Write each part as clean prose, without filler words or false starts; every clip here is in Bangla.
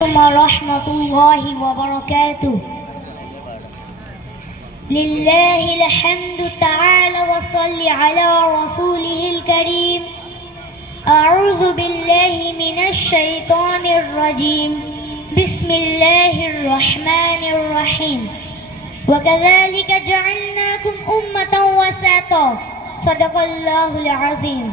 ورحمة الله وبركاته. لله الحمد تعالى وصل على رسوله الكريم. أعوذ بالله من الشيطان الرجيم. بسم الله الرحمن الرحيم. وكذلك جعلناكم أمة وسطا. صدق الله العظيم.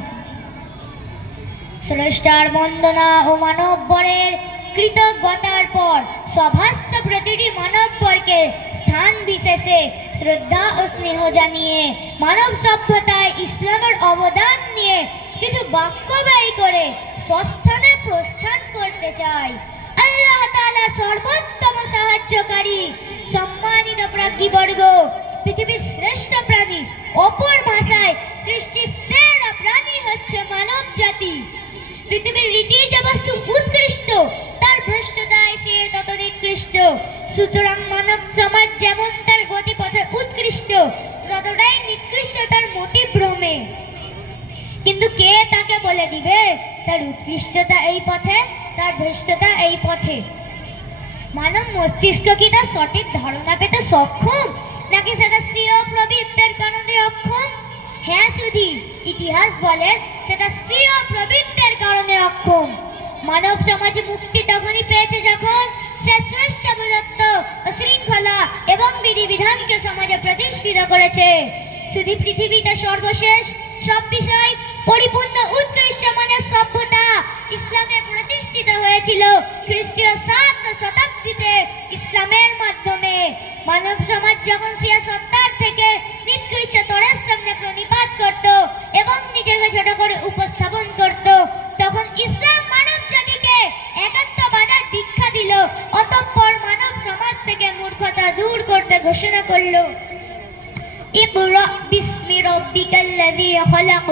স্রষ্টার বন্দনা ও মানববরের কৃতজ্ঞতার পর সভাস্থ প্রতিটি মানববরকে স্থান বিশেষে শ্রদ্ধা ও স্নেহ জানিয়ে মানব সভ্যতায় ইসলামের অবদান নিয়ে কিছু বাক্য ব্যয় করে স্বস্থানে প্রস্থান করতে চাই। আল্লাহ তাআলা সর্বোত্তম সাহায্যকারী। সম্মানিত প্রাজ্ঞীবর্গ, পৃথিবীর শ্রেষ্ঠ প্রাণী, অপর ভাষায় সৃষ্টির সেরা প্রাণী হচ্ছে মানব জাতি। পৃথিবীর রীতি যে বস্তু উৎকৃষ্ট, তার ভ্রষ্টতায় সে তত নিকৃষ্ট। সুতরাং মানব সমাজ যেমন তার গতিপথে উৎকৃষ্ট, ততটাই নিকৃষ্ট তার মতিভ্রমে। কিন্তু কে তাকে বলে দিবে তার উৎকৃষ্টতা এই পথে, তার ভ্রষ্টতা এই পথে? মানব মস্তিষ্ক কি তার সঠিক ধারণা পেতে সক্ষম, নাকি সেটা স্বীয় প্রবৃত্তির কারণে অক্ষম? হ্যাঁ সুধী, ইতিহাস বলে সেটা স্বীয় প্রবৃত্তির কারণে অক্ষম। মানব সমাজ মুক্তি তখনই পেয়েছে যখন সে শ্রেষ্ঠ প্রদত্ত শৃঙ্খলা এবং বিধিবিধানকে সমাজে প্রতিষ্ঠিত করেছে। শুধু পৃথিবীতে সর্বশেষ সব বিষয় পরিপূর্ণ উৎকৃষ্ট মানের সভ্যতা ইসলামে প্রতিষ্ঠিত হয়েছিল খ্রিস্টীয় 7 শতাব্দীতে। ইসলামের মাধ্যমে মানব সমাজ যখন সিয়া সত্তার থেকে নিকৃষ্টতরের সামনে প্রণিপাত করত এবং নিজেকে ছোট করে উপস্থাপন করত, তখন ইসলাম মানব জাতিকে একাত্মবাদের দীক্ষা দিল। অতঃপর মানব সমাজ থেকে মূর্খতা দূর করতে ঘোষণা করল, ইকরা বিসমি রাব্বিকাল্লাযী খলাক।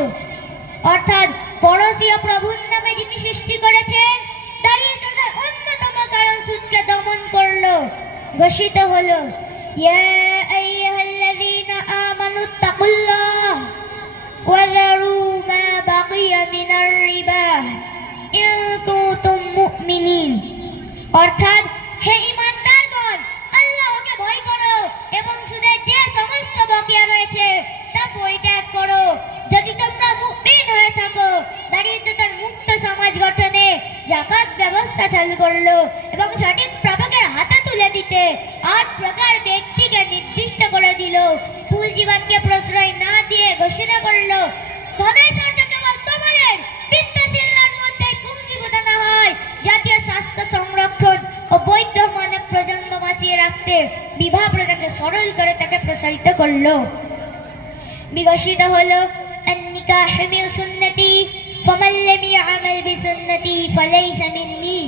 অর্থাৎ পরশীয় প্রভুর নামে যিনি সৃষ্টি করেছেন। দারিদ্রতার অন্যতম কারণ সুদকে দমন করলো। ঘোষিত হলো, ইয়া আইয়ুহাল্লাযীনা আমানুত্তাকুল্লাহ ওয়া যারু মা বাকিয়া মিনার রিবা ইন কুনতুম মুমিনিন। অর্থাৎ হে ঈমানদারগণ, আল্লাহকে ভয় করো এবং সুদের যে সমস্ত বাকিয়া রয়েছে তা পরিত্যাগ করো যদি তোমরা মুমিন হয়ে থাকো। দারিদ্রতার মুক্ত সমাজ গঠনে যাকাত ব্যবস্থা চালু করলো এবং সঠিক প্রাপকের হাতে তুলে দিতে 8 প্রকার ব্যক্তিকে নির্দিষ্ট করে দিল। পুঁজিবাদকে প্রশ্রয় না দিয়ে ঘোষণা করলো, ধনৈশ্বর্য কেবল তোমাদের বিত্তশীলদের মধ্যে পুঞ্জীভূত না হয়। জাতীয় স্বাস্থ্য সংরক্ষণ ও বৈধ মানব প্রজন্ম বাঁচিয়ে রাখতে বিবাহ প্রথাকে সরল করে তাকে প্রসারিত করলো। বিকশিত হলো আন-নিকাহ মিন সুন্নতি ফামান লাম ইয়ামাল বিসুন্নতি ফালাইসা মিন্নি।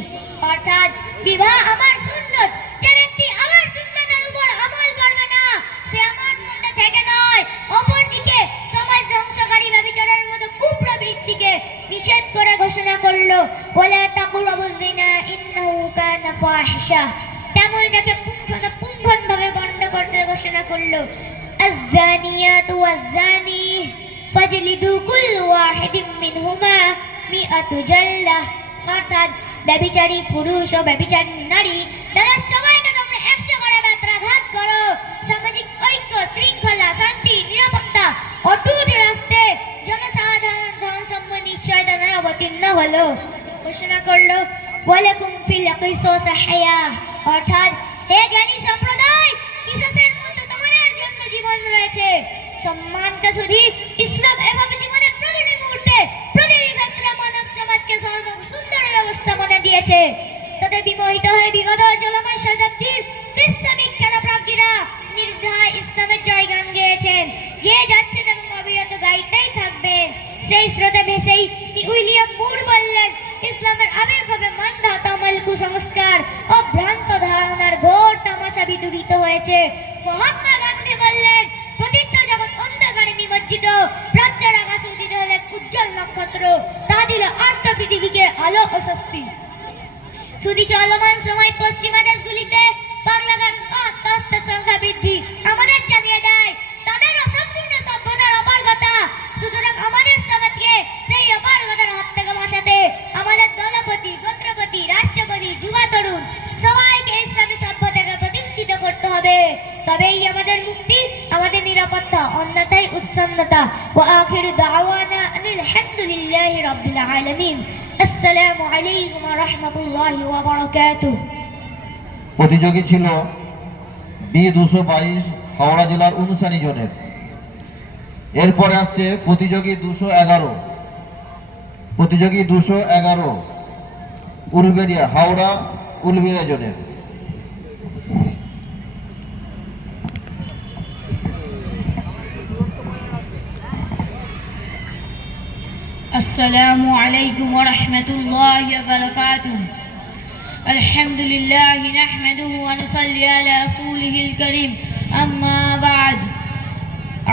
অর্থাৎ বিবাহ আমার সুন্নত, যে ব্যক্তি আমার সুন্নতের উপর আমল করবে না সে আমার সুন্নত থেকে নয়। অপরদিকে সমাজ ধ্বংসকারী ব্যভিচারের মতো কুপ্রবৃত্তিকে নিষেধ করে ঘোষণা করলো, ওয়ালা তাকরাবুয যিনা ইন্নাহু কানা ফাহিশা। তেমন তাকে পুঙ্খানুপুঙ্খভাবে বন্ধ করতে ঘোষণা করলো, আয-যানিয়াতু ওয়াজ-যানি ফাজলিদু কুল্লা ওয়াহিদিন মিনহুমা মিআতু জাল্লাহ। অর্থাৎ ব্যভিচারী পুরুষ ও ব্যভিচারী নারী তাদের সবাইকে তোমরা 100 করে বেত্রাঘাত করো। সামাজিক ঐক্য, শৃঙ্খলা, শান্তি, নিরাপত্তা অটুট রাখতে জনসাধারণ ধন সম্পদ নিশ্চয়তা নয় অবতীর্ণ হলো। ঘোষণা করলো, ওয়ালাকুম ফিল কিসাস হায়াহ। অর্থাৎ হে জ্ঞানী সম্প্রদায়, কিসাসের মধ্যে তোমাদের জন্য জীবন রয়েছে। সম্মানিত সুধী, ইসলাম এভাবে জীবনের প্রতিটি মুহূর্তে প্রতিটি ক্ষেত্রে মানব সমাজকে সর্বসুন্দর ব্যবস্থাপনা দিয়েছে। তাদের বিমোহিত হয়ে বিগত চলমান শতাব্দীর বিশ্ববিখ্যাত প্রাজ্ঞীরা নির্দ্বিধায় ইসলামের জয়গান গেয়েছেন, গেয়ে যাচ্ছেন এবং অবিরত গাইতেই থাকবেন। সেই স্রোতে ভেসেই উইলিয়াম মুর বললেন, ইসলামের আবির্ভাবে মান্ধা তামাল কুসংস্কার ও ভ্রান্ত ধারণার ঘোর তামাশা বিদূরিত হয়েছে। মহাত্মা গান্ধী বললেন, প্রতীচ্য জগৎ অন্ধকারে নিমজ্জিত, প্রাচ্যের আকাশে উদিত হল এক উজ্জ্বল নক্ষত্র, তা দিল আর্ত পৃথিবীকে আলো ও স্বস্তি। শুধু চলমান সময় পশ্চিমা দেশগুলিতে পাগলাগার আত্মহত্যার সংখ্যা বৃদ্ধি আমাদের জানিয়ে দেয় তাদের অসম্পূর্ণ সভ্যতার অপারগতা। সুতরাং আমাদের সমাজকে সেই অপারগতার হাত থেকে বাঁচাতে আমাদের দলপতি, গোত্রপতি, রাষ্ট্রপতি, যুবা তরুণ উচ্ছন্নতা ওয়া আখিরু দাওয়ানা আনিল হামদুলিল্লাহি রাব্বিল আলামিন। আসসালামু আলাইকুম ওয়া রাহমাতুল্লাহি ওয়া বারাকাতুহু। প্রতিযোগী ছিল B222 হাওড়া জেলার 59 জনের। এরপরে আসছে প্রতিযোগী 211 উলবেড়িয়া হাওড়া উলবেড়িয়া জনের। السلام عليكم ورحمة الله وبركاته. الحمد لله نحمده ونصلي على رسوله الكريم، أما بعد.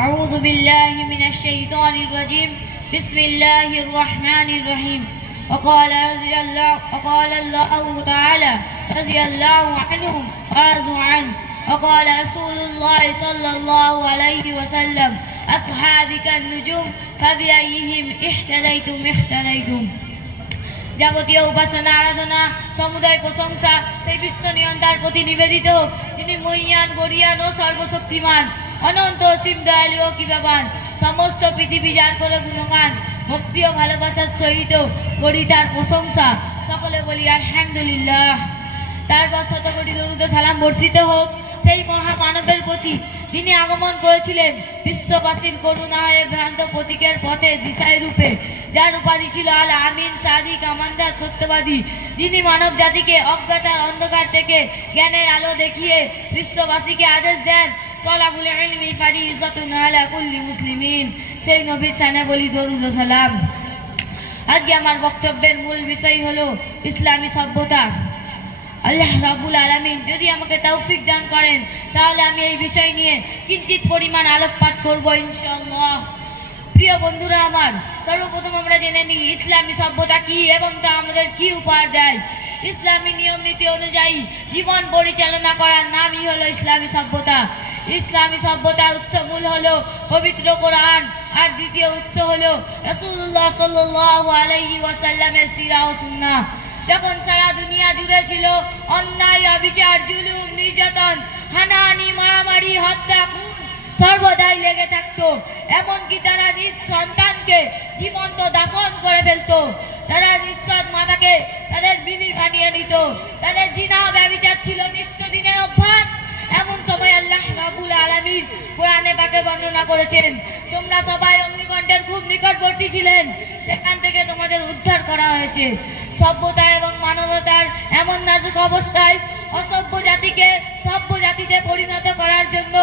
أعوذ بالله من الشيطان الرجيم، بسم الله الرحمن الرحيم. وقال الله تعالى رضي الله عنهم ورضوا عنه. وقال رسول الله صلى الله عليه وسلم أصحابي كالنجوم فبأيهم اهتديتم. যাবতীয় উপাসনা আরাধনা সমুদয় প্রশংসা সেই বিশ্ব নিয়ন্তার প্রতি নিবেদিত হোক, তিনি মহিয়ান গরিয়ান ও সর্বশক্তিমান, অনন্ত অসীম দয়ালু ও কৃপাবান, সমস্ত পৃথিবী যার করে গুণগান, ভক্তি ও ভালোবাসার সহিত করি তার প্রশংসা। সকলে বলি আলহামদুলিল্লাহ। তারপর শতকোটি দরুদ সালাম বর্ষিত হোক সেই মহামানবের প্রতি, তিনি আগমন করেছিলেন বিশ্ববাসীর করুণা হয়ে ভ্রান্ত প্রতীকের পথে দিশায় রূপে, যার উপাধি ছিল আল আমিন, সাদিক, আমানদার, সত্যবাদী। যিনি মানব জাতিকে অজ্ঞতার অন্ধকার থেকে জ্ঞানের আলো দেখিয়ে বিশ্ববাসীকে আদেশ দেন তলাবুল ইলমি ফারিজাতুন আলা কুল্লি মুসলিমিন। সেই নবীর শানে বলি দরুদ ও সালাম। আজকে আমার বক্তব্যের মূল বিষয় হলো ইসলামী সভ্যতা। আল্লাহ রাব্বুল আলামিন যদি আমাকে তৌফিক দান করেন তাহলে আমি এই বিষয় নিয়ে কিঞ্চিত পরিমাণ আলোকপাত করব ইনশাআল্লাহ। প্রিয় বন্ধুরা আমার, সর্বপ্রথম আমরা জেনে নিই ইসলামী সভ্যতা কি এবং তা আমাদের কি উপহার দেয়। ইসলামী নিয়ম নীতি অনুযায়ী জীবন পরিচালনা করার নামই হলো ইসলামী সভ্যতা। ইসলামী সভ্যতার উৎসমূল হলো পবিত্র কোরআন, আর দ্বিতীয় উৎস হলো রাসূলুল্লাহ সাল্লাল্লাহু আলাইহি ওয়াসাল্লামের সিরাহ ও সুন্নাহ। যখন সারা দুনিয়া জুড়ে ছিল অন্যায়, অবিচার, জুলুম, নির্যাতন, হানাহানি, মারামারি, হত্যা, খুন সর্বদাই লেগে থাকতো, এমনকি তারা নিজ সন্তানকে জীবন্ত দাফন করে ফেলতো। তারা নিঃসৎ মাতাকে তাদের বিবি বানিয়ে নিত। তাদের জিনা ব্যভিচার ছিল নিত্যদিনের অভ্যাস। এমন সময় আল্লাহ রাব্বুল আলামিন কোরআনে পাকে বর্ণনা করেছেন, তোমরা সবাই অগ্নিকণ্ঠের খুব নিকটবর্তী ছিলেন, সেখান থেকে তোমাদের উদ্ধার করা হয়েছে। সভ্যতা এবং মানবতার এমন নাজুক অবস্থায় অসভ্য জাতিকে সভ্য জাতিতে পরিণত করার জন্য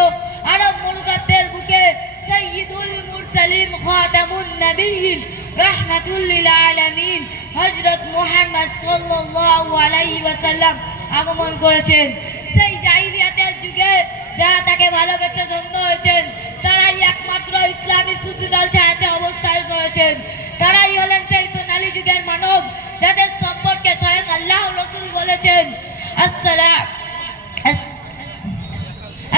আরব মরুতত্ত্বের বুকে সাইয়্যিদুল মুরসালিন খাতামুন নবিয়্যিন রাহমাতুল লিল আলামিন হযরত মুহাম্মদ সাল্লাল্লাহু আলাইহি ওয়াসাল্লাম আগমন করেছেন। সেই জাহিলিয়াতের যুগে যারা তাকে ভালোবেসে ধন্য হয়েছেন তারাই একমাত্র ইসলামী সুশীতল ছায়াতে অবস্থান করেছেন। তারাই হলেন সেই সোনালী যুগের মানব যাদের সম্পর্কে স্বয়ং আল্লাহ রাসূল বলেছেন,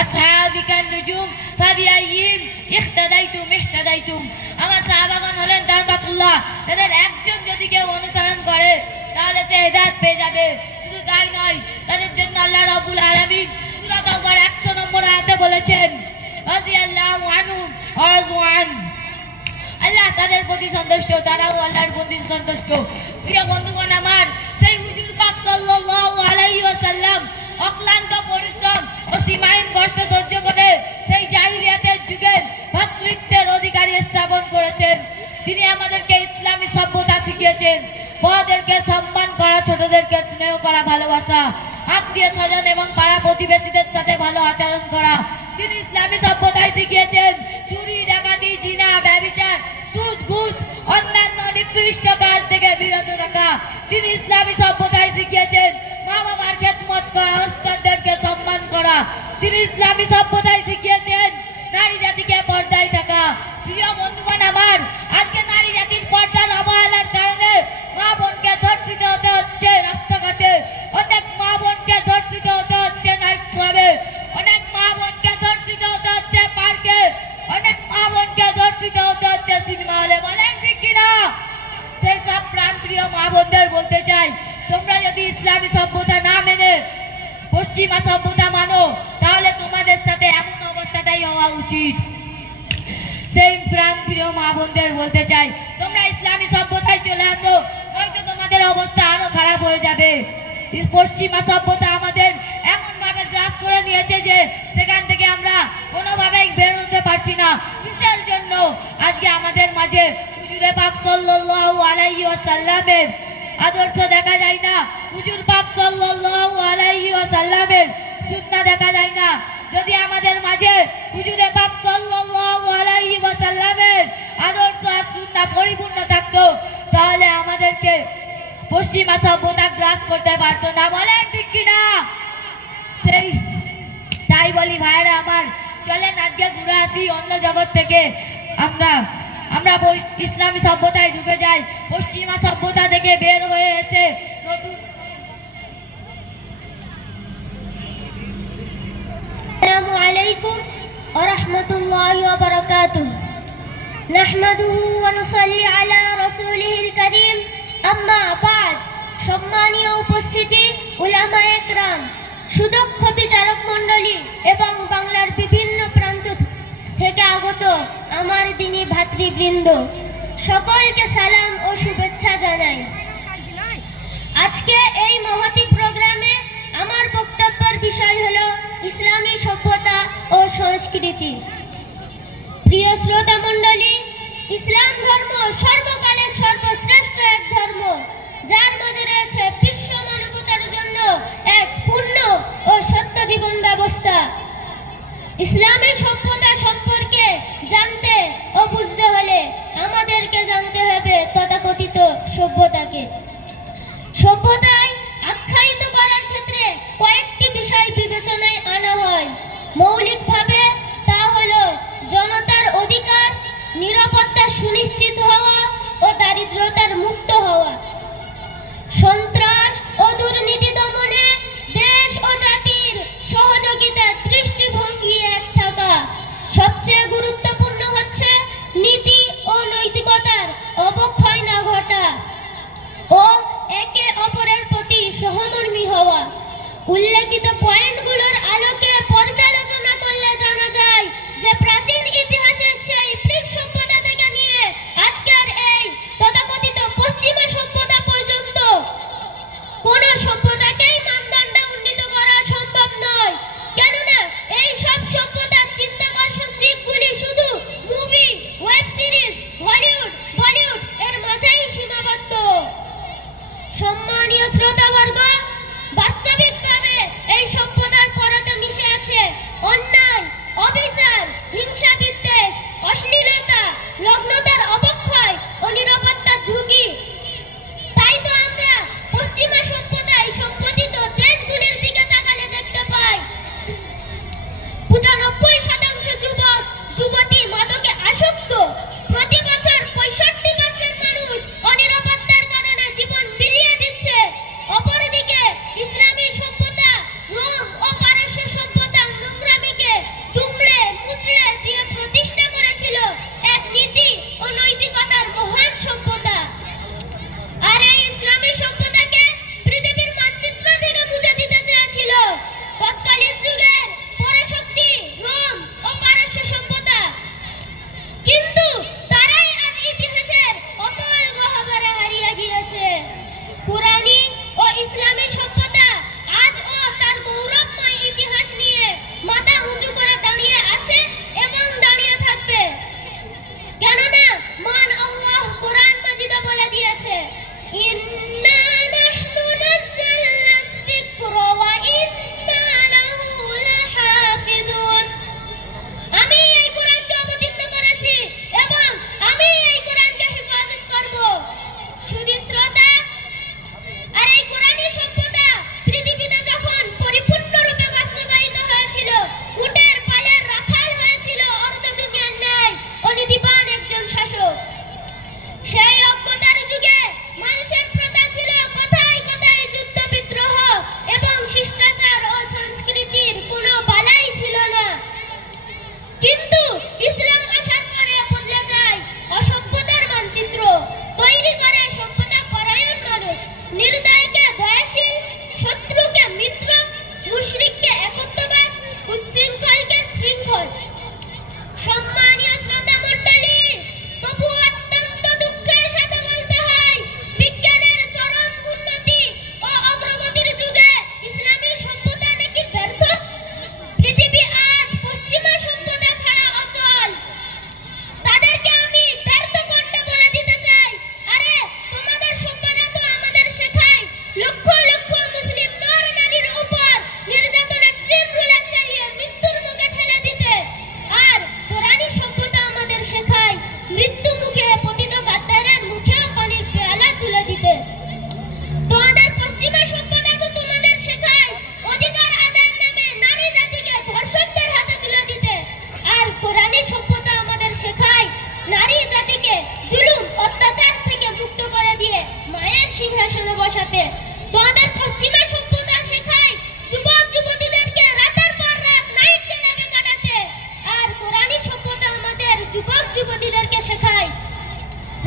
আসহাবি কান-নুজুম ফাবিআইহিম ইহতাদাইতুম। আমার সাহাবাগণ হলেন তারকাতুল্লাহ, তাদের একজন যদি কেউ অনুসরণ করে তাহলে সে হেদায়েত পেয়ে যাবে। শুধু তাই নয়, তাদের জন্য আল্লাহ রাব্বুল আলামিন সূরা তাওবার 100 নম্বর আয়াতে বলেছেন, রাদিয়াল্লাহু আনহুম ওয়া রাযু আন। আল্লাহ তাদের প্রতি সন্তুষ্ট, তারাও আল্লাহর প্রতি সন্তুষ্ট। প্রিয় বন্ধুগণ আমার, সেই হুজুর পাক সাল্লাল্লাহু আলাইহি ওয়াসাল্লাম অক্লান্ত পরিশ্রম ও সীমাহীন কষ্ট সহ্য করে সেই জাহিলিয়াতের যুগের ভ্রাতৃত্বের অধিকারী স্থাপন করেছেন। তিনি আমাদেরকে ইসলামী সভ্যতা শিখিয়েছেন, বড়দেরকে সম্মান করা, ছোটদেরকে স্নেহ করা, ভালোবাসা, আত্মীয় স্বজন এবং পাড়া প্রতিবেশীদের সাথে ভালো আচরণ করা। তিনি ইসলামী সভ্যতায় শিখিয়েছেন চুরি, ডাকাতি, জিনা, ব্যভিচার, সুদ, ঘুষ, অন্যান্য নিকৃষ্ট কাজ থেকে বিরত থাকা। তিনি ইসলামী সভ্যতায় শিখিয়েছেন মা বাবার খেদমত করা, ওস্তাদদেরকে সম্মান করা। তিনি ইসলামী সভ্যতায় শিখিয়েছেন নারী জাতিকে পর্দায় থাকা। প্রিয় বন্ধুগণ আমার, আজকে নারী জাতির পর্দার অবহেলার কারণে মা বোনকে ধর্ষিত হতে হচ্ছে রাস্তাঘাটে, অনেক মা বোনকে ধর্ষিত হতে হচ্ছে নাইট ক্লাবে, অনেক মা বোনকে ধর্ষিত হতে হচ্ছে পার্কে, অনেক মা বোনকে ধর্ষিত হতে হচ্ছে সিনেমা হলে। বলেন ঠিক কিনা? সেই সব প্রাণপ্রিয় মা বোনদের বলতে চাই, তোমরা যদি ইসলামী সভ্যতা না মেনে পশ্চিমা সভ্যতা মানো তাহলে তোমাদের সাথে এমন অবস্থাটাই হওয়া উচিত। সেই প্রিয় মা বোনদের বলতে চাই, তোমরা ইসলামী সভ্যতায় চলে আসো, নয়তো তোমাদের অবস্থা আরো খারাপ হয়ে যাবে। পশ্চিমা সভ্যতা আমাদের এমন ভাবে গ্রাস করে নিয়েছে যে সেখান থেকে আমরা কোনোভাবেই বের হতে পারছি না। কিসের জন্য? আজকে আমাদের মাঝে হুজুরে পাক সাল্লাল্লাহু আলাইহি ওয়াসাল্লামের আদর্শ দেখা যায় না, হুজুর পাক সাল্লাল্লাহু আলাইহি ওয়াসাল্লামের সুন্নাহ দেখা যায় না। যদি আমাদের মাঝে হুজুরে পাক সাল্লাল্লাহু আলাইহি ওয়াসাল্লামের আদর্শ আর সুন্নাহ পরিপূর্ণ থাকতো, তাহলে আমাদেরকে পশ্চিমা সভ্যতা গ্রাস করতে পারতো না। বলেন ঠিক কিনা? সেই তাই বলি ভাইয়েরা আমার, চলেন আজকে ঘুরে আসি অন্য জগৎ থেকে। আমরা ইসলামী সভ্যতায় ঢুকে যাই, পশ্চিমা সভ্যতা থেকে বের হয়ে এসে নতুন। আসসালামু আলাইকুম ওয়া রাহমাতুল্লাহি ওয়া বারাকাতুহু। নাহমাদুহু ওয়া নুসাল্লি আলা রাসূলিহিল কারীম, আম্মা বা'দ। সম্মানীয় উপস্থিতি, উলামায়ে কেরাম, সুদক্ষ বিচারক মণ্ডলী এবং বাংলার বিভিন্ন প্রান্ত থেকে আগত আমার দিনী ভাতৃবৃন্দ, সকলকে সালাম ও শুভেচ্ছা জানাই। আজকে এই মহতী প্রোগ্রামে আমার বক্তব্যের বিষয় হলো ইসলামী সভ্যতা ও সংস্কৃতি। প্রিয় শ্রোতা মণ্ডলী, ইসলাম ধর্ম সর্বকালের সর্বশ্রেষ্ঠ এক ধর্ম, যার মাঝে রয়েছে বিশ্ব মানবতার জন্য এক পূর্ণ ও সত্য জীবন ব্যবস্থা। ইসলামী সভ্যতা সম্পর্কে জানতে ও বুঝতে হলে আমাদেরকে জানতে হবে তথাকথিত সভ্যতাকে। সভ্যতায় আখ্যায়িত করার ক্ষেত্রে কয়েকটি বিষয় বিবেচনায় আনা হয়। মৌলিকভাবে তা হলো জনতার অধিকার, নিরাপত্তা সুনিশ্চিত হওয়া ও দারিদ্রতার মুক্ত হওয়া, সন্ত্রাস ও দুর্নীতি দমনে দেশ ও জাতির সহযোগিতার দৃষ্টিভঙ্গি এক থাকা, সবচেয়ে গুরুত্বপূর্ণ হচ্ছে নীতি ও নৈতিকতার অবক্ষয় না ঘটা ও একে অপরের প্রতি সহমর্মী হওয়া। উল্লেখিত পয়েন্টগুলোর আলোকে পর্যালোচনা করলে জানা যায় যে প্রাচীন ইতিহাসের সেই গ্রিক সভ্যতা থেকে নিয়ে আজকের এই তথাকথিত পশ্চিমা সভ্যতা পর্যন্ত কোনো সভ্যতাকেই মানদণ্ডে উন্নীত করা সম্ভব নয়। কেননা এই সব সভ্যতার চিত্তাকর্ষক দিকগুলি শুধু movie, web series, Hollywood, Bollywood এর মাঝেই সীমাবদ্ধ। সম্মানীয় শ্রোতাবর্গ, বাস্তবিকভাবে এই সভ্যতার পরতে মিশে আছে অন্যায়, অবিচার, হিংসা, বিদ্বেষ, অশ্লীলতা, লগ্নতার অবক্ষয় ও নিরাপত্তার ঝুঁকি। তাই তো আমরা পশ্চিমা সভ্যতায় সম্পতিত দেশগুলির দিকে তাকালে দেখতে পাই 95% যুবক যুবতী মাদকে আসক্ত। প্রতি বছর 65% মানুষ অনিরাপত্তার কারণে জীবন বিলিয়ে দিচ্ছে। অপরদিকে ইসলামী সভ্যতা রোম ও পারস্য সভ্যতার নোংরামিকে দুমড়ে মুচড়ে দিয়ে প্রতিষ্ঠা করেছিল এক নীতি ও বসাতে। তোমাদের পশ্চিমা সভ্যতা শেখায় যুবক যুবতীদেরকে রাতের পর রাত নাইট ক্লাবে কাটাতে, আর কোরআনী সভ্যতা আমাদের যুবক যুবতীদেরকে শেখায়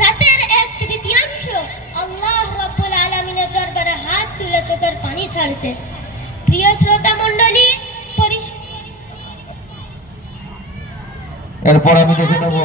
রাতের 1/3 আল্লাহ রাব্বুল আলামিনের দরবারে হাত তুলে চোখের পানি ছাড়তে। প্রিয় শ্রোতা মণ্ডলী, এরপর আমি দেখে নেব